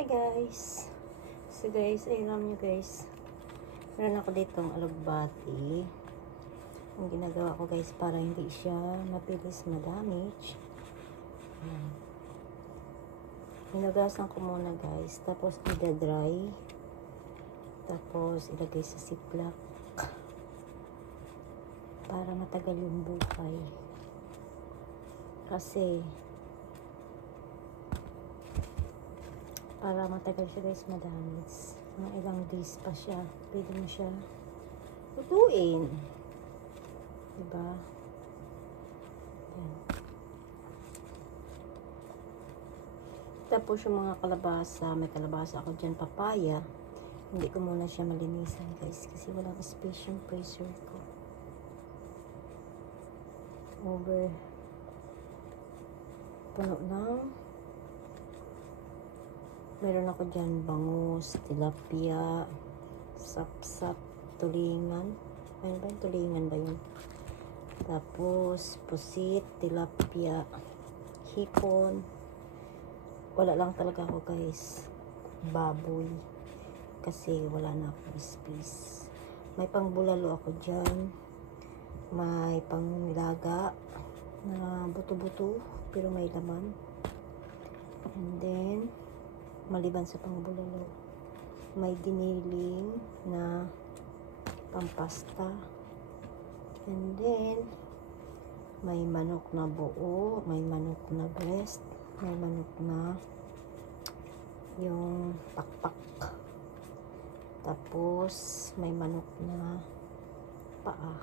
Hi guys! So guys, ay alam nyo guys, meron ako ditong alugbati. Ang ginagawa ko guys para hindi siya mabilis ma-damage. Ayan. Hinagasan ko muna guys, tapos ida-dry. Tapos ilagay sa ziplock. Para matagal yung buhay. Kasi para matagal siya guys madamis mga ilang days pa siya. Pwede mo siya lutuin. Diba? Yan. tapos yung mga kalabasa may kalabasa ako dyan papaya. Hindi ko muna siya malinisan guys kasi walang space yung freezer ko. Over puno ng Meron ako dyan bangus, tilapia, sapsap, tulingan. Ayun ba yung tulingan ba yun? Tapos, pusit, tilapia, hipon. Wala lang talaga ako guys. Baboy. Kasi wala na akong space. May pang bulalo ako dyan. May pang nilaga na buto-buto pero may laman. And then, maliban sa pangbulalo may diniling na pampasta. And then may manok na buo may manok na breast may manok na yung pakpak. Tapos may manok na paa.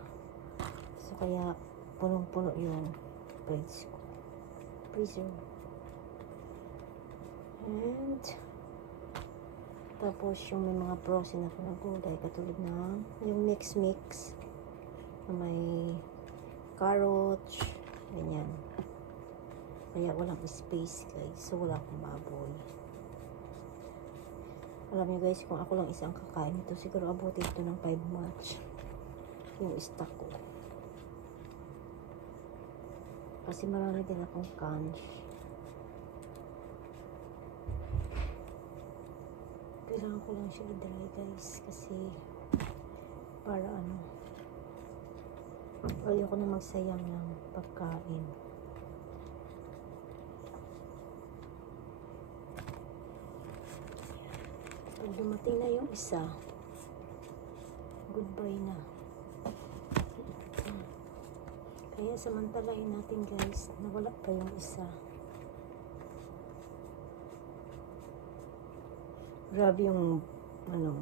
So kaya punong-puno yung fridge ko freezer And, tapos yung may mga frozen ako na gulay, katulad ng yung mix-mix, na may carrots, ganyan. Kaya walang space guys, so wala akong baboy. Alam niyo guys, kung ako lang isang kakain ito, siguro abutin ito ng 5 months. Yung stock ko. Kasi marami din akong cans. Kailangan ko lang siya i-dry guys kasi para ano ayoko na magsayang ng pagkain. Pag dumating na yung isa. Goodbye na. Kaya samantalain natin guys na wala pa yung isa Grabe yung, ano,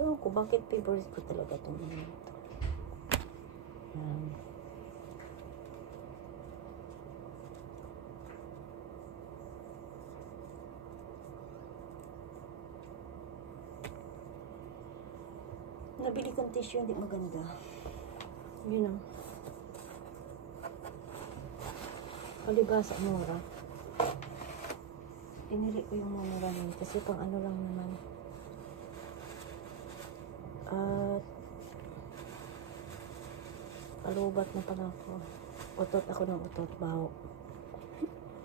ewan ko, bakit favorite ko talaga itong ano. Yan. Nabili kong tissue, hindi maganda. Yun ang. Palibasa, mura. Pinili ko yung mamurahin kasi pang ano lang naman. At palubat na pala ako. Utot ako ng utot, baho.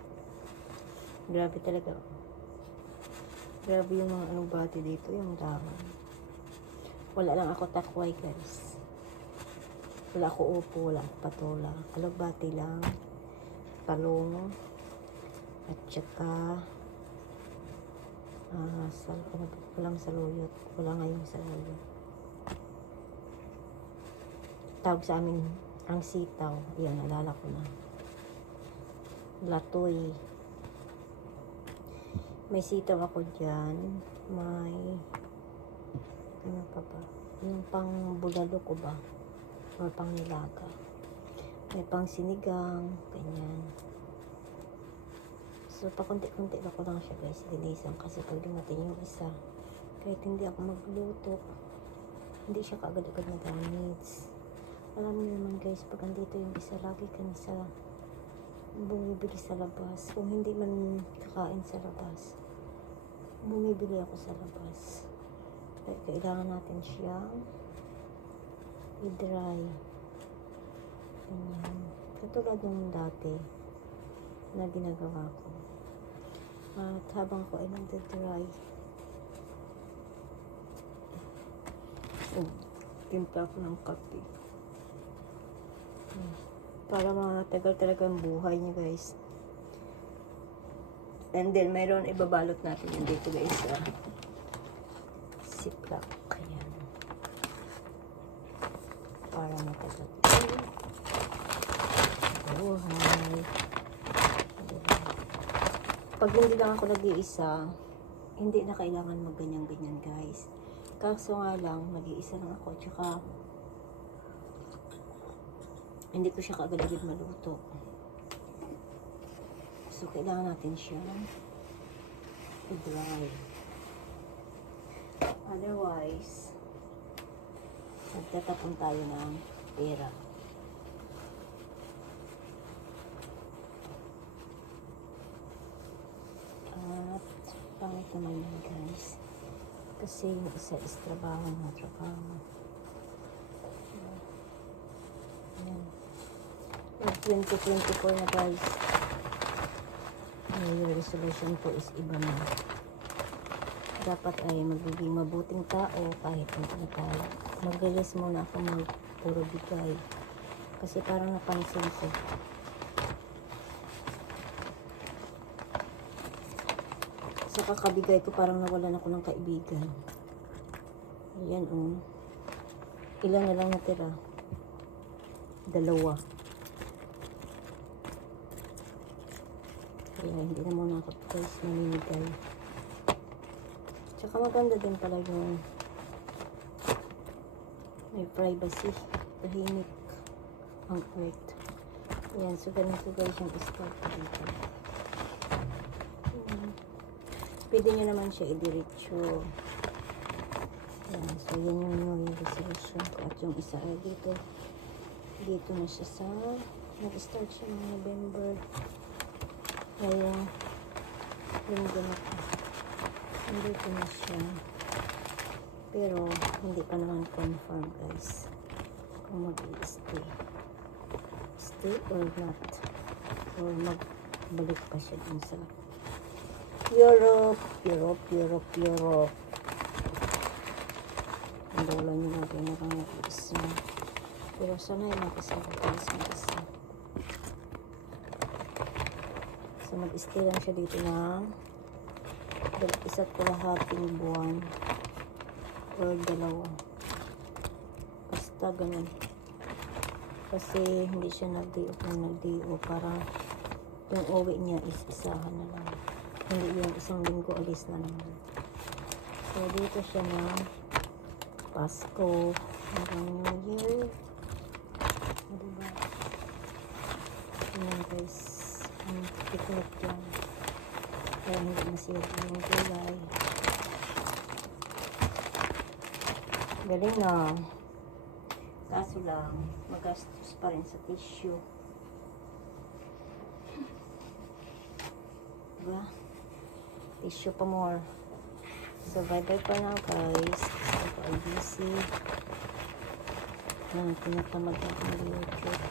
Grabe talaga. Grabe yung mga anong bati dito, yung dahon. Wala lang ako takway, guys. Wala ako upo, wala ako patola. Alugbati lang. Talong. At saka Ah, sal ano, walang saluyot. Wala ngayong saluyot. Tawag sa amin ang sitaw. Yan, nalala ko na. Latoy. May sitaw ako dyan. May ano pa ba? Yung pang bulalo ko ba? Or pang nilaga. May pang sinigang. Ganyan. So, pakunti-kunti ako lang siya guys, linisan kasi pag dumating yung isa, kahit hindi ako magluto, hindi siya kaagad-agad na damage. Alam niyo naman guys, pag andito yung isa, lagi kami sa bumibili sa labas. Kung hindi man kakain sa labas, bumibili ako sa labas. Kaya kailangan natin siyang i-dry. Ganyan. Katulad ng dati na ginagawa ko. At habang ko ay nagdadry, oh, timpla ko ng kape. Hmm. Para matagal talaga ang buhay niya guys. And then, mayroon ibabalot natin yun dito guys. sa Ziploc. Ayan. Para matagal. Buhay. Pag hindi lang ako nag-iisa, hindi na kailangan magganyan-ganyan guys. Kaso nga lang, nag-iisa lang ako. Tsaka, hindi ko siya kaagad-agad maluto. So, kailangan natin siya i-dry. Otherwise, magtatapon tayo ng pera. At naman yun guys. Kasi yung isa is trabaho na trabaho. Ayan. Mag 2024 na guys. Yung resolution ko is iba na. Dapat ay magiging mabuting tao kahit hindi na tayo. Mag-release muna ako mag puro bigay. Kasi parang napansin ko. Sa kakabigay ko parang nawalan ako ng kaibigan. Ayan um. Ilan na lang natira? Dalawa. Kaya hindi na muna ako guys mamimigay. Tsaka maganda din pala yung may privacy. Tahimik ang earth. Ayan, so ganito guys yung start dito. Pwede nyo naman siya idiretso. Ayan, so yan yung new resolution ko. At yung isa ay dito. Dito na siya sa nag-start siya ng November. Kaya, linggo na po. Nandito na siya. Pero, hindi pa naman confirm guys. Kung mag-i-stay. Stay or not. Or magbalik pa siya dun sa Europe, Europe, Europe, Europe. Ang bola niyo natin na kang isa. Pero sana yung mag-isa guys, mag-isa. So mag-stay lang siya dito ng isa't kalahating buwan or dalawa. Basta ganun. Kasi hindi siya nag-day off ng nag-day off. Para yung uwi niya is isahan na lang. Hindi yung isang linggo alis na naman. So dito siya ng Pasko, hanggang New Year. Diba? Ayan guys, ang picnic lang. Kaya hindi masira yung gulay. Galing na. Kaso lang, magastos pa rin sa tissue. Diba? Tissue pa more. So, bye-bye pa na guys. Ako ay busy. Na, tinatamad ako mag-YouTube.